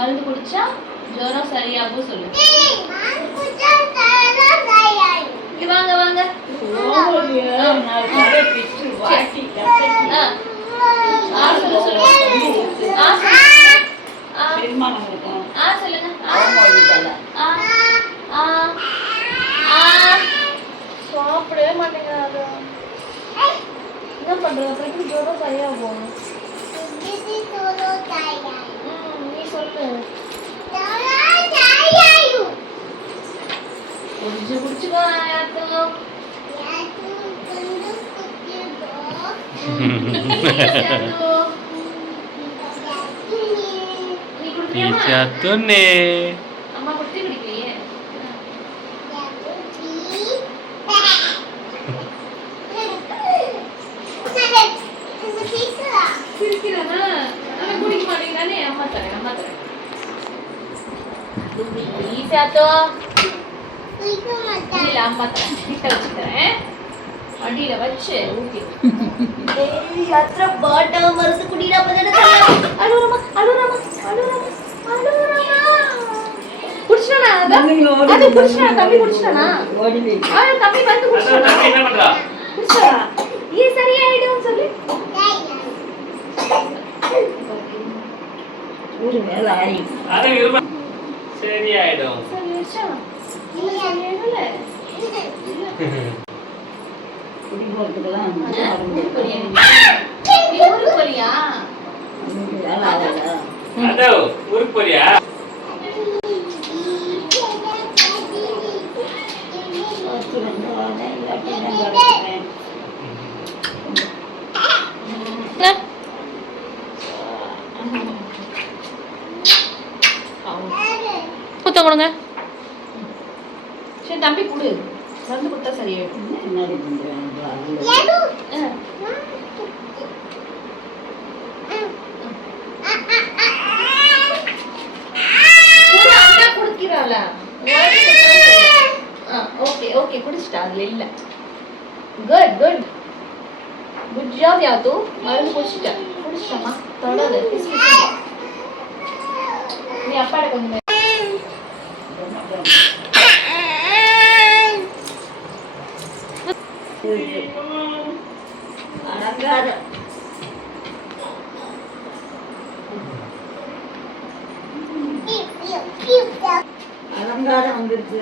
மருந்து குடிச்சா ஜுரம் சரியாகும் சொல்லு. வாங்க வாங்க. சாப்பிடவே மாட்டேங்கிறாங்க. என்ன பண்றது? அப்புறம் ஜுரம் சரியாகும். நீ சொல்லு. குடிச்சுக்கோ. அம்மா குடிச்சு குடிக்கலையே. குடிக்க மாட்டேங்கிறானே. அம்மா தரேன் அம்மா தரேன். அம்மா தரேன். கிட்ட வச்சுக்கிறேன். அடியில வச்சு ஊத்தி. யாத்திரை பாட்டா மருந்து குடிடா. அழுறமா அழுறமா அழுறமா அழுறமா. குடிச்சானா? அது குடிச்சானா? தம்பி குடிச்சானா? தம்பி வந்து குடிச்சானா? என்ன பண்றா? குடிச்சா. ये சரியாயிடும் சொல்லு. ஒரு வேளை ஆயி. அத இருமா. சரியாயிடும். சரியாச்சா? இல்ல சரியாயிடல. குடி போறதுக்குலாம் ஊருக்கு போறியா? அதோ ஊருக்கு போறியா? குத்த கொடுங்க. சரி தம்பி குடு. மருந்து கொடுத்தா சரியாயிடும். குடிக்கிறாள? ஓகே ஓகே குடிச்சிட்டா. அதுல இல்ல. குட் குட் குட் ஜாப் யாத்து. மருந்து குடிச்சிட்டா. குடிச்சிட்டமா? தொடாத. நீ அப்பாட கொஞ்சம் அலங்காரம் வந்துருச்சு.